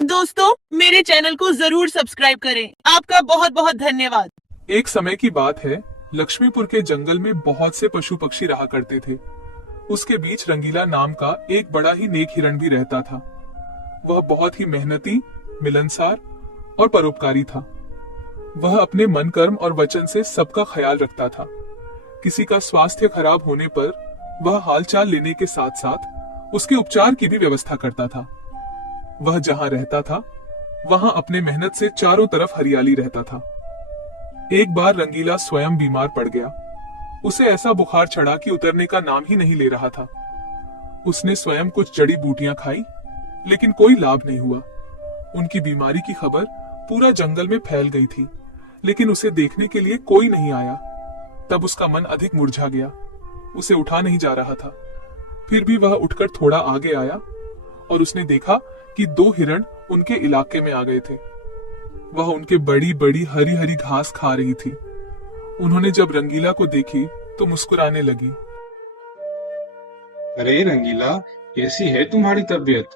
दोस्तों, मेरे चैनल को जरूर सब्सक्राइब करें। आपका बहुत बहुत धन्यवाद। एक समय की बात है, लक्ष्मीपुर के जंगल में बहुत से पशु पक्षी रहा करते थे। उसके बीच रंगीला नाम का एक बड़ा ही नेक हिरण भी रहता था। वह बहुत ही मेहनती, मिलनसार और परोपकारी था। वह अपने मन, कर्म और वचन से सबका ख्याल रखता था। किसी का स्वास्थ्य खराब होने पर वह हालचाल लेने के साथ साथ उसके उपचार की भी व्यवस्था करता था। वह जहां रहता था वहां अपने मेहनत से चारों तरफ हरियाली रहता था। एक बार रंगीला स्वयं बीमार पड़ गया। उसे ऐसा बुखार चढ़ा कि उतरने का नाम ही नहीं ले रहा था। उसने स्वयं कुछ जड़ी बूटियां खाई, लेकिन कोई लाभ नहीं हुआ। उनकी बीमारी की खबर पूरा जंगल में फैल गई थी, लेकिन उसे देखने के लिए कोई नहीं आया। तब उसका मन अधिक मुरझा गया। उसे उठा नहीं जा रहा था। फिर भी वह उठकर थोड़ा आगे आया और उसने देखा कि दो हिरण उनके इलाके में आ गए थे। वह उनके बड़ी बड़ी हरी हरी घास खा रही थी। उन्होंने जब रंगीला को देखी तो मुस्कुराने लगी। अरे रंगीला, कैसी है तुम्हारी तबीयत?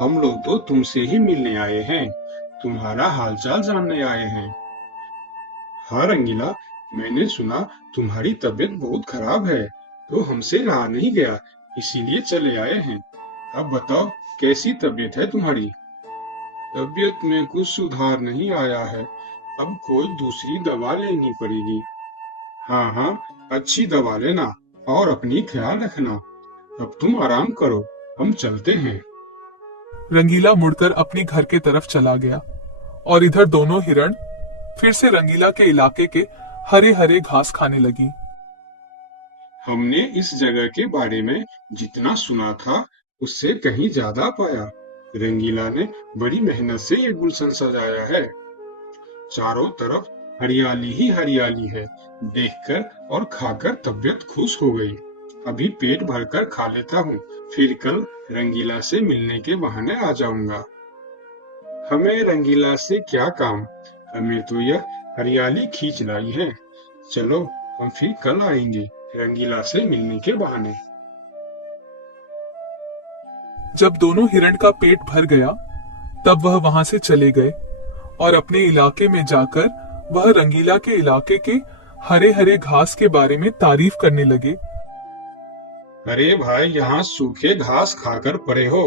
हम लोग तो तुमसे ही मिलने आए हैं, तुम्हारा हालचाल जानने आए हैं। हाँ रंगीला, मैंने सुना तुम्हारी तबीयत बहुत खराब है, तो हमसे रहा नहीं गया, इसीलिए चले आए हैं। अब बताओ, कैसी तबीयत है तुम्हारी? तबीयत में कुछ सुधार नहीं आया है, अब कोई दूसरी दवा लेनी पड़ेगी। हाँ हाँ, अच्छी दवा लेना और अपनी ख्याल रखना। अब तुम आराम करो, हम चलते हैं। रंगीला मुड़कर अपनी घर के तरफ चला गया और इधर दोनों हिरण फिर से रंगीला के इलाके के हरे हरे घास खाने लगी। हमने इस जगह के बारे में जितना सुना था उससे कहीं ज्यादा पाया। रंगीला ने बड़ी मेहनत से ये गुलशन सजाया है। चारों तरफ हरियाली ही हरियाली है। देखकर और खाकर तबीयत खुश हो गई। अभी पेट भरकर खा लेता हूँ, फिर कल रंगीला से मिलने के बहाने आ जाऊंगा। हमें रंगीला से क्या काम, हमें तो यह हरियाली खींच लाई है। चलो, हम फिर कल आएंगे रंगीला से मिलने के बहाने। जब दोनों हिरण का पेट भर गया तब वह वहां से चले गए और अपने इलाके में जाकर वह रंगीला के इलाके के हरे हरे घास के बारे में तारीफ करने लगे। अरे भाई, यहाँ सूखे घास खाकर पड़े हो,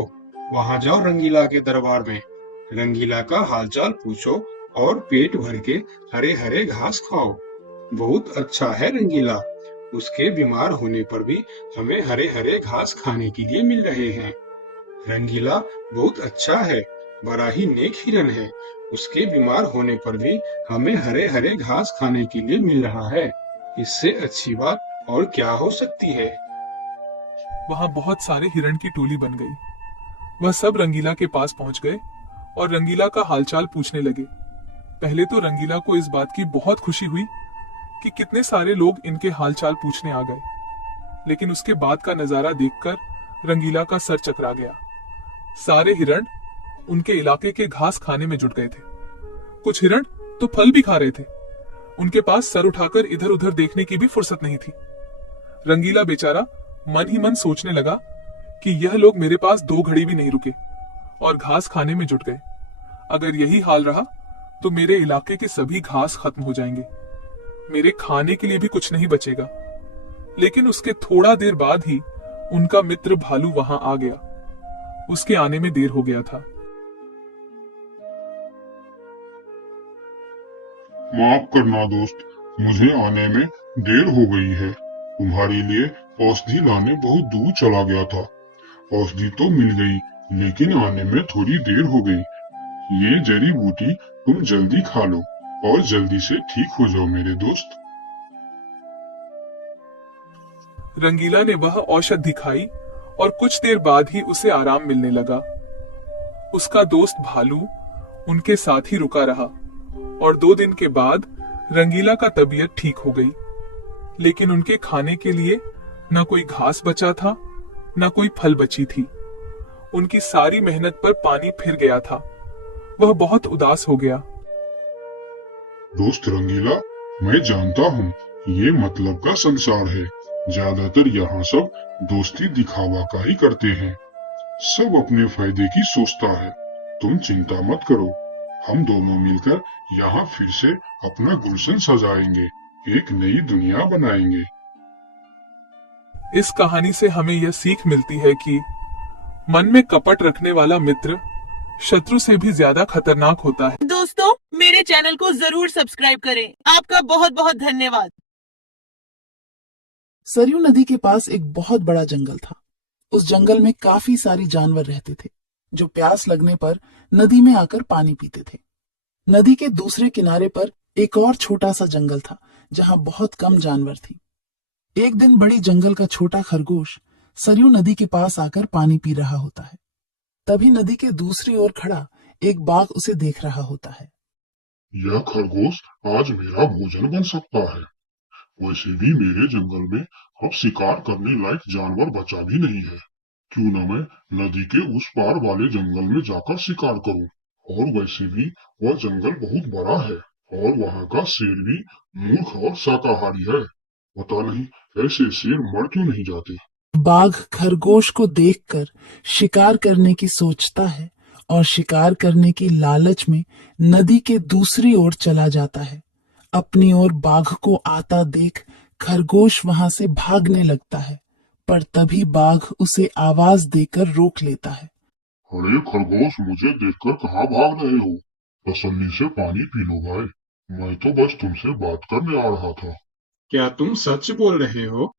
वहां जाओ रंगीला के दरबार में, रंगीला का हालचाल पूछो और पेट भर के हरे हरे घास खाओ। बहुत अच्छा है रंगीला, उसके बीमार होने पर भी हमें हरे हरे घास खाने के लिए मिल रहे हैं। रंगीला बहुत अच्छा है, बड़ा ही नेक हिरन है, उसके बीमार होने पर भी हमें हरे हरे घास खाने के लिए मिल रहा है। इससे अच्छी बात और क्या हो सकती है। वहां बहुत सारे हिरण की टोली बन गई। वह सब रंगीला के पास पहुंच गए और रंगीला का हालचाल पूछने लगे। पहले तो रंगीला को इस बात की बहुत खुशी हुई कि कितने सारे लोग इनके हालचाल पूछने आ गए, लेकिन उसके बाद का नजारा देखकर रंगीला का सर चकरा गया। सारे हिरण उनके इलाके के घास खाने में जुट गए थे। कुछ हिरण तो फल भी खा रहे थे। उनके पास सर उठाकर इधर उधर देखने की भी फुर्सत नहीं थी। रंगीला बेचारा मन ही मन सोचने लगा कि यह लोग मेरे पास 2 घड़ी भी नहीं रुके और घास खाने में जुट गए। अगर यही हाल रहा तो मेरे इलाके के सभी घास खत्म हो जाएंगे, मेरे खाने के लिए भी कुछ नहीं बचेगा। लेकिन उसके थोड़ा देर बाद ही उनका मित्र भालू वहां आ गया। उसके आने में देर हो गया था। माफ करना दोस्त, मुझे आने में देर हो गई है। तुम्हारे लिए औषधि लाने बहुत दूर चला गया था। औषधि तो मिल गई, लेकिन आने में थोड़ी देर हो गई। ये जड़ी बूटी तुम जल्दी खा लो और जल्दी से ठीक हो जाओ मेरे दोस्त। रंगीला ने वह औषधि खाई और कुछ देर बाद ही उसे आराम मिलने लगा। उसका दोस्त भालू उनके साथ ही रुका रहा और 2 दिन के बाद रंगीला का तबीयत ठीक हो गई। लेकिन उनके खाने के लिए न कोई घास बचा था, न कोई फल बची थी। उनकी सारी मेहनत पर पानी फिर गया था। वह बहुत उदास हो गया। दोस्त रंगीला, मैं जानता हूँ ये मतलब का संसार है। ज्यादातर यहाँ सब दोस्ती दिखावा का ही करते हैं। सब अपने फायदे की सोचता है। तुम चिंता मत करो, हम दोनों मिलकर यहाँ फिर से अपना गुलशन सजाएंगे, एक नई दुनिया बनाएंगे। इस कहानी से हमें यह सीख मिलती है कि मन में कपट रखने वाला मित्र शत्रु से भी ज्यादा खतरनाक होता है। दोस्तों, मेरे चैनल को जरूर सब्सक्राइब करें। आपका बहुत बहुत धन्यवाद। सरयू नदी के पास एक बहुत बड़ा जंगल था। उस जंगल में काफी सारी जानवर रहते थे जो प्यास लगने पर नदी में आकर पानी पीते थे। नदी के दूसरे किनारे पर एक और छोटा सा जंगल था जहां बहुत कम जानवर थी। एक दिन बड़ी जंगल का छोटा खरगोश सरयू नदी के पास आकर पानी पी रहा होता है। तभी नदी के दूसरी ओर खड़ा एक बाघ उसे देख रहा होता है। यह खरगोश आज मेरा भोजन बन सकता है। वैसे भी मेरे जंगल में अब शिकार करने लायक जानवर बचा भी नहीं है। क्यों न मैं नदी के उस पार वाले जंगल में जाकर शिकार करूं। और वैसे भी वह जंगल बहुत बड़ा है और वहां का शेर भी मूर्ख और शाकाहारी है। पता नहीं ऐसे शेर मर क्यों नहीं जाते। बाघ खरगोश को देखकर शिकार करने की सोचता है और शिकार करने की लालच में नदी के दूसरी ओर चला जाता है। अपनी ओर बाघ को आता देख खरगोश वहां से भागने लगता है, पर तभी बाघ उसे आवाज देकर रोक लेता है। अरे खरगोश, मुझे देखकर कहाँ भाग रहे हो? तसल्ली से पानी पी लो भाई। मैं तो बस तुमसे बात करने आ रहा था। क्या तुम सच बोल रहे हो?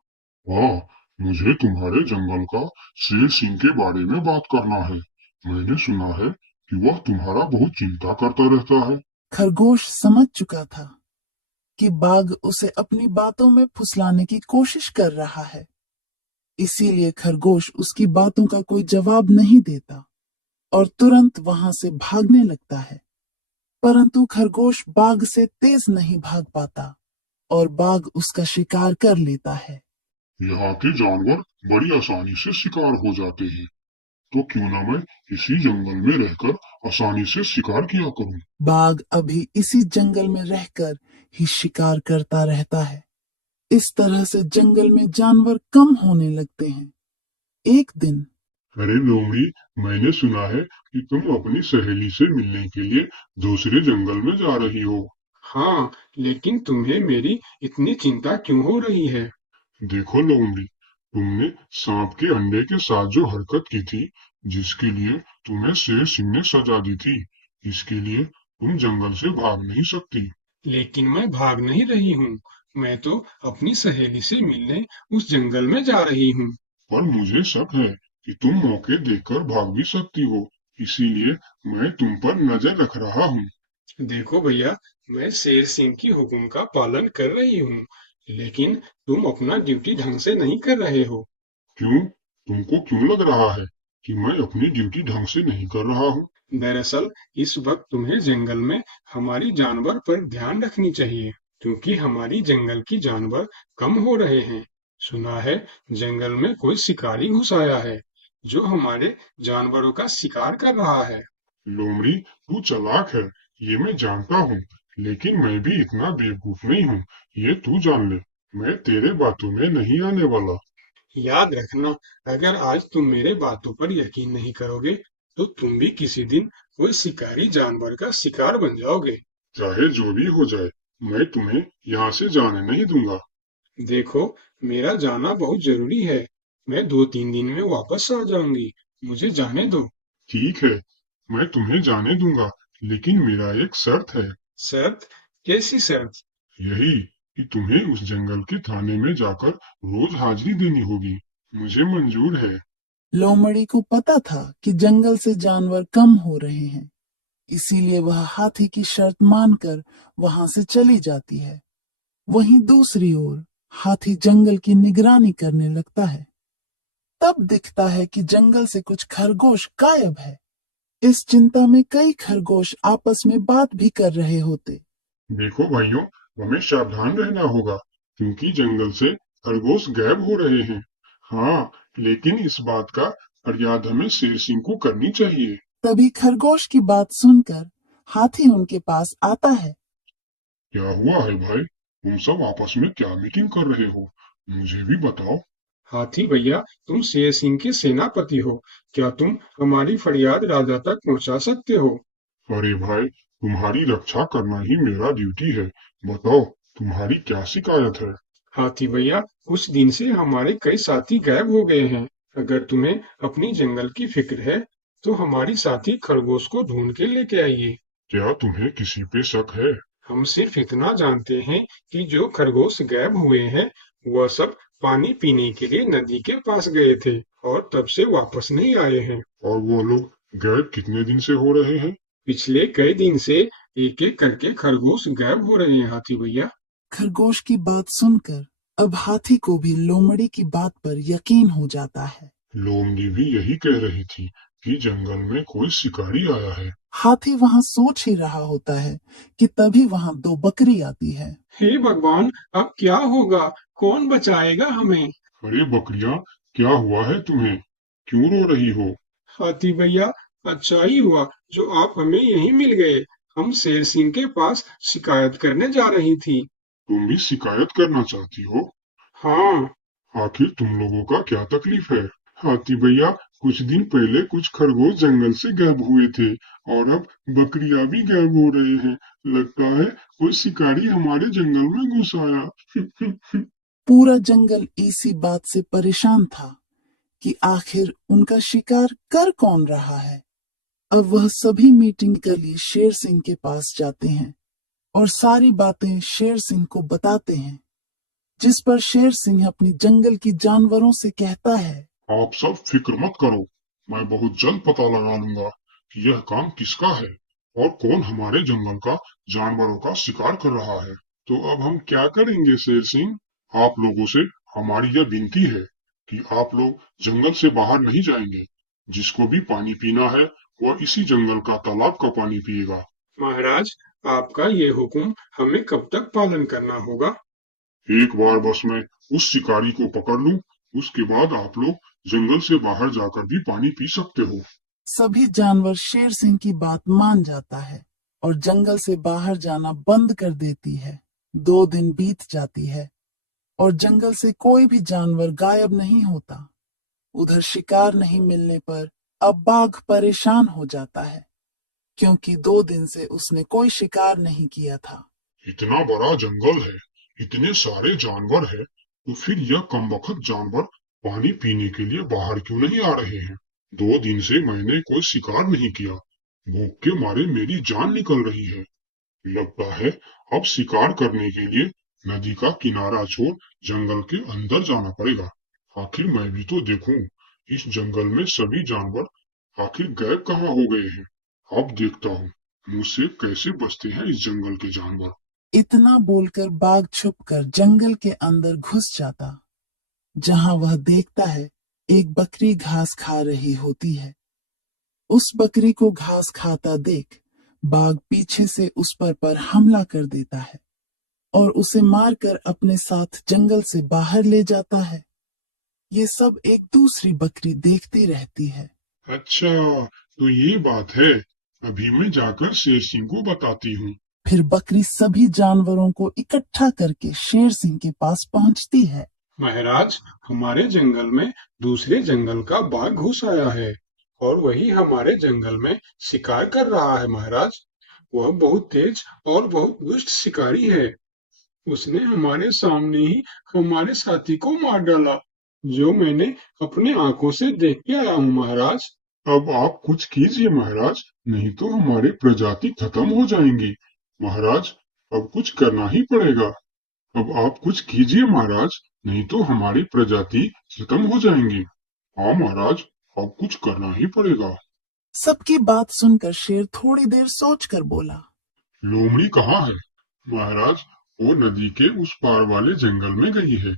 हाँ, मुझे तुम्हारे जंगल का शेर सिंह के बारे में बात करना है। मैंने सुना है कि वह तुम्हारा बहुत चिंता करता रहता है। खरगोश समझ चुका था कि बाघ उसे अपनी बातों में फुसलाने की कोशिश कर रहा है। इसीलिए खरगोश उसकी बातों का कोई जवाब नहीं देता और तुरंत वहां से भागने लगता है। परंतु खरगोश बाघ से तेज नहीं भाग पाता और बाघ उसका शिकार कर लेता है। यहाँ के जानवर बड़ी आसानी से शिकार हो जाते हैं, तो क्यों ना मैं इसी जंगल में रहकर आसानी से शिकार किया करूं। बाघ अभी इसी जंगल में रहकर ही शिकार करता रहता है। इस तरह से जंगल में जानवर कम होने लगते हैं। एक दिन अरे लोमड़ी, मैंने सुना है कि तुम अपनी सहेली से मिलने के लिए दूसरे जंगल में जा रही हो। हाँ, लेकिन तुम्हें मेरी इतनी चिंता क्यों हो रही है? देखो लोमड़ी, तुमने सांप के अंडे के साथ जो हरकत की थी, जिसके लिए तुम्हें शेर सिंह ने सजा दी थी, इसके लिए तुम जंगल से भाग नहीं सकती। लेकिन मैं भाग नहीं रही हूँ। मैं तो अपनी सहेली से मिलने उस जंगल में जा रही हूँ। पर मुझे शक है कि तुम मौके देखकर भाग भी सकती हो, इसीलिए मैं तुम पर नजर रख रहा हूँ। देखो भैया, मैं शेर सिंह की हुक्म का पालन कर रही हूँ, लेकिन तुम अपना ड्यूटी ढंग से नहीं कर रहे हो। क्यों? तुमको क्यों लग रहा है कि मैं अपनी ड्यूटी ढंग से नहीं कर रहा हूँ? दरअसल इस वक्त तुम्हें जंगल में हमारी जानवर पर ध्यान रखनी चाहिए, क्योंकि हमारी जंगल की जानवर कम हो रहे हैं। सुना है जंगल में कोई शिकारी घुस आया है जो हमारे जानवरों का शिकार कर रहा है। लोमड़ी, तू चालाक है, ये मैं जानता हूँ, लेकिन मैं भी इतना बेवकूफ नहीं हूँ, ये तू जान ले। मैं तेरे बातों में नहीं आने वाला। याद रखना, अगर आज तुम मेरे बातों पर यकीन नहीं करोगे तो तुम भी किसी दिन कोई शिकारी जानवर का शिकार बन जाओगे। चाहे जो भी हो जाए, मैं तुम्हें यहाँ से जाने नहीं दूंगा। देखो, मेरा जाना बहुत जरूरी है। मैं 2-3 दिन में वापस आ जाऊंगी। मुझे जाने दो। ठीक है, मैं तुम्हें जाने दूंगा, लेकिन मेरा एक शर्त है। शर्त? कैसी शर्त? यही कि तुम्हें उस जंगल के थाने में जाकर रोज हाजिरी देनी होगी। मुझे मंजूर है। लोमड़ी को पता था कि जंगल से जानवर कम हो रहे हैं, इसीलिए वह हाथी की शर्त मानकर वहां से चली जाती है। वहीं दूसरी ओर हाथी जंगल की निगरानी करने लगता है। तब दिखता है कि जंगल से कुछ खरगोश गायब है। इस चिंता में कई खरगोश आपस में बात भी कर रहे होते। देखो भाइयों, हमें सावधान रहना होगा, क्योंकि जंगल से खरगोश गायब हो रहे हैं। हाँ, लेकिन इस बात का फरियाद हमें शेर सिंह को करनी चाहिए। तभी खरगोश की बात सुनकर हाथी उनके पास आता है। क्या हुआ है भाई? तुम सब आपस में क्या मीटिंग कर रहे हो? मुझे भी बताओ। हाथी भैया, तुम शेर सिंह के सेनापति हो। क्या तुम हमारी फरियाद राजा तक पहुंचा सकते हो? अरे भाई, तुम्हारी रक्षा करना ही मेरा ड्यूटी है। बताओ, तुम्हारी क्या शिकायत है? हाथी भैया, कुछ दिन से हमारे कई साथी गायब हो गए हैं। अगर तुम्हें अपनी जंगल की फिक्र है, तो हमारी साथी खरगोश को ढूंढ के लेके आइए। क्या तुम्हें किसी पे शक है? हम सिर्फ इतना जानते हैं कि जो खरगोश गायब हुए हैं, वह सब पानी पीने के लिए नदी के पास गए थे और तब से वापस नहीं आए हैं। और वो लोग गायब कितने दिन से हो रहे हैं? पिछले कई दिन से एक एक करके खरगोश गायब हो रहे हैं हाथी भैया। खरगोश की बात सुनकर अब हाथी को भी लोमड़ी की बात पर यकीन हो जाता है। लोमड़ी भी यही कह रही थी कि जंगल में कोई शिकारी आया है। हाथी वहां सोच ही रहा होता है कि तभी वहां दो बकरी आती है। हे भगवान, अब क्या होगा? कौन बचाएगा हमें? अरे बकरियां, क्या हुआ है तुम्हें? क्यों रो रही हो? हाथी भैया, अच्छा ही हुआ जो आप हमें यहीं मिल गए। हम शेर सिंह के पास शिकायत करने जा रही थी। तुम भी शिकायत करना चाहती हो? हाँ। आखिर तुम लोगों का क्या तकलीफ है? हाथी भैया, कुछ दिन पहले कुछ खरगोश जंगल से गायब हुए थे और अब बकरियां भी गायब हो रहे हैं। लगता है कोई शिकारी हमारे जंगल में घुस आया। पूरा जंगल इसी बात से परेशान था कि आखिर उनका शिकार कर कौन रहा है। अब वह सभी मीटिंग के लिए शेर सिंह के पास जाते हैं और सारी बातें शेर सिंह को बताते हैं, जिस पर शेर सिंह अपनी जंगल की जानवरों से कहता है। आप सब फिक्र मत करो, मैं बहुत जल्द पता लगा लूंगा कि यह काम किसका है और कौन हमारे जंगल का जानवरों का शिकार कर रहा है। तो अब हम क्या करेंगे शेर सिंह? आप लोगों से हमारी यह विनती है कि आप लोग जंगल से बाहर नहीं जाएंगे। जिसको भी पानी पीना है वह इसी जंगल का तालाब का पानी पिएगा। महाराज, आपका ये हुक्म हमें कब तक पालन करना होगा? एक बार बस मैं उस शिकारी को पकड़ लूं, उसके बाद आप लोग जंगल से बाहर जाकर भी पानी पी सकते हो। सभी जानवर शेर सिंह की बात मान जाता है और जंगल से बाहर जाना बंद कर देती है। 2 दिन बीत जाती है और जंगल से कोई भी जानवर गायब नहीं होता। उधर शिकार नहीं मिलने पर अब बाघ परेशान हो जाता है, क्योंकि 2 दिन से उसने कोई शिकार नहीं किया था। इतना बड़ा जंगल है, इतने सारे जानवर है, तो फिर यह कमबख्त जानवर पानी पीने के लिए बाहर क्यों नहीं आ रहे हैं? 2 दिन से मैंने कोई शिकार नहीं किया, भूख के मारे मेरी जान निकल रही है। लगता है अब शिकार करने के लिए नदी का किनारा छोड़ जंगल के अंदर जाना पड़ेगा। आखिर मैं भी तो देखूं, इस जंगल में सभी जानवर आखिर गायब कहाँ हो गए हैं। अब देखता हूँ मुझसे कैसे बचते हैं इस जंगल के जानवर। इतना बोलकर बाघ छुपकर जंगल के अंदर घुस जाता, जहां वह देखता है एक बकरी घास खा रही होती है। उस बकरी को घास खाता देख बाघ पीछे से उस पर हमला कर देता है और उसे मारकर अपने साथ जंगल से बाहर ले जाता है। ये सब एक दूसरी बकरी देखती रहती है। अच्छा, तो ये बात है। अभी मैं जाकर शेर सिंह को बताती हूँ। फिर बकरी सभी जानवरों को इकट्ठा करके शेर सिंह के पास पहुंचती है। महाराज, हमारे जंगल में दूसरे जंगल का बाघ घुस आया है और वही हमारे जंगल में शिकार कर रहा है। महाराज, वह बहुत तेज और बहुत दुष्ट शिकारी है। उसने हमारे सामने ही हमारे साथी को मार डाला, जो मैंने अपने आंखों से देख के आया हूँ। महाराज, अब आप कुछ कीजिए महाराज, नहीं तो हमारी प्रजाति खत्म हो जाएंगी। महाराज, अब कुछ करना ही पड़ेगा। अब आप कुछ कीजिए महाराज, नहीं तो हमारी प्रजाति खत्म हो जाएंगी। हाँ महाराज, अब कुछ करना ही पड़ेगा। सबकी बात सुनकर शेर थोड़ी देर सोचकर बोला। लोमड़ी कहाँ है? महाराज, वो नदी के उस पार वाले जंगल में गई है।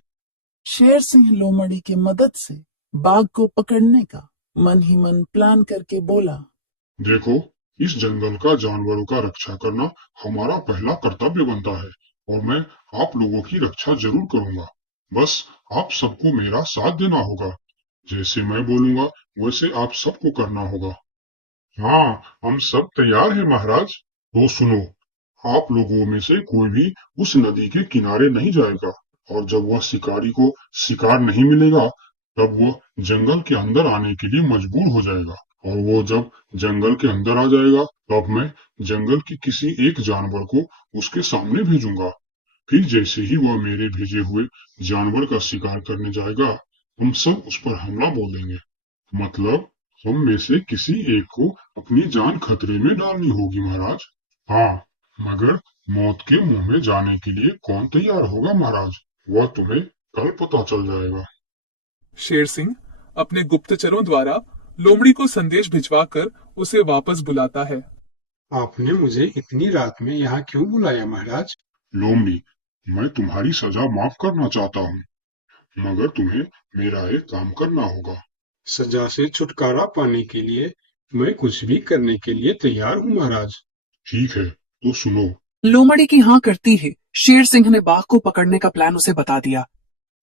शेर सिंह लोमड़ी की मदद से बाघ को पकड़ने का मन ही मन प्लान करके बोला। देखो, इस जंगल का जानवरों का रक्षा करना हमारा पहला कर्तव्य बनता है और मैं आप लोगों की रक्षा जरूर करूंगा। बस आप सबको मेरा साथ देना होगा। जैसे मैं बोलूंगा वैसे आप सबको करना होगा। हाँ, हम सब तैयार हैं महाराज। तो सुनो, आप लोगों में से कोई भी उस नदी के किनारे नहीं जाएगा और जब वह शिकारी को शिकार नहीं मिलेगा तब वह जंगल के अंदर आने के लिए मजबूर हो जाएगा, और वो जब जंगल के अंदर आ जाएगा तब मैं जंगल के किसी एक जानवर को उसके सामने भेजूंगा। फिर जैसे ही वह मेरे भेजे हुए जानवर का शिकार करने जाएगा हम सब उस पर हमला बोल देंगे। मतलब हम में से किसी एक को अपनी जान खतरे में डालनी होगी महाराज। हाँ, मगर मौत के मुंह में जाने के लिए कौन तैयार होगा महाराज, वह तुम्हें कल पता चल जाएगा। शेर सिंह अपने गुप्तचरों द्वारा लोमड़ी को संदेश भिजवाकर उसे वापस बुलाता है। आपने मुझे इतनी रात में यहाँ क्यों बुलाया महाराज? लोमड़ी, मैं तुम्हारी सजा माफ करना चाहता हूँ, मगर तुम्हें मेरा एक काम करना होगा। सजा से छुटकारा पाने के लिए मैं कुछ भी करने के लिए तैयार हूँ महाराज। ठीक है, तो सुनो। लोमड़ी की हाँ करती ही शेर सिंह ने बाघ को पकड़ने का प्लान उसे बता दिया।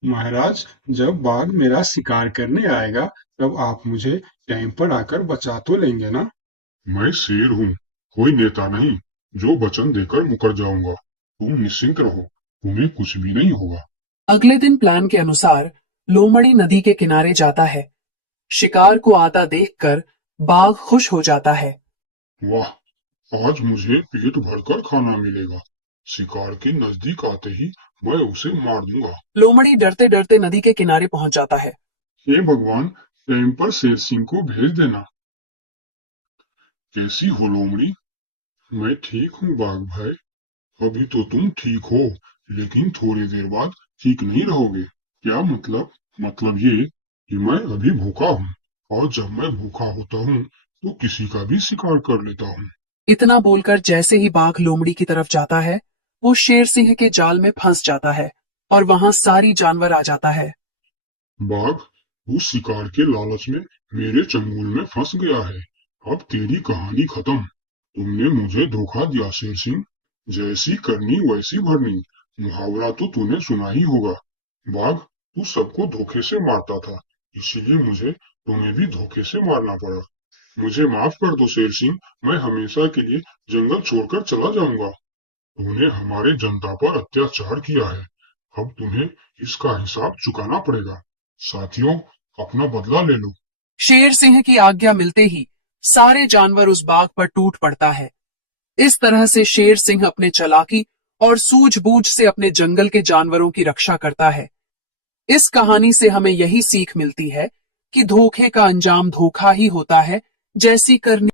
महाराज, जब बाघ मेरा शिकार करने आएगा तब आप मुझे टाइम पर आकर बचा तो लेंगे ना? मैं शेर हूँ, कोई नेता नहीं जो वचन देकर मुकर जाऊंगा। तुम निश्चिंत रहो, तुम्हें कुछ भी नहीं होगा। अगले दिन प्लान के अनुसार लोमड़ी नदी के किनारे जाता है। शिकार को आता देखकर बाघ खुश हो जाता है। वाह, आज मुझे पेट भरकर खाना मिलेगा। शिकार के नजदीक आते ही मैं उसे मार दूंगा। लोमड़ी डरते डरते नदी के किनारे पहुंच जाता है। हे भगवान, टाइम पर शेर सिंह को भेज देना। कैसी हो लोमड़ी? मैं ठीक हूँ बाघ भाई। अभी तो तुम ठीक हो, लेकिन थोड़ी देर बाद ठीक नहीं रहोगे। क्या मतलब? मतलब ये कि मैं अभी भूखा हूँ, और जब मैं भूखा होता हूँ तो किसी का भी शिकार कर लेता हूँ। इतना बोलकर जैसे ही बाघ लोमड़ी की तरफ जाता है वो शेर सिंह के जाल में फंस जाता है और वहां सारी जानवर आ जाता है। बाघ, तू शिकार के लालच में मेरे चंगुल में फंस गया है। अब तेरी कहानी खत्म। तुमने मुझे धोखा दिया शेर सिंह। जैसी करनी वैसी भरनी, मुहावरा तो तूने सुना ही होगा। बाघ, तू सबको धोखे से मारता था, इसीलिए मुझे तुम्हें भी धोखे से मारना पड़ा। मुझे माफ कर दो शेर सिंह, मैं हमेशा के लिए जंगल छोड़कर चला जाऊंगा। तूने हमारे जनता पर अत्याचार किया है, अब तुम्हें इसका हिसाब चुकाना पड़ेगा। साथियों, अपना बदला ले लो। शेर सिंह की आज्ञा मिलते ही सारे जानवर उस बाघ पर टूट पड़ता है। इस तरह से शेर सिंह अपने चालाकी और सूझबूझ से अपने जंगल के जानवरों की रक्षा करता है। इस कहानी से हमें यही सीख मिलती है कि धोखे का अंजाम धोखा ही होता है। जैसी करनी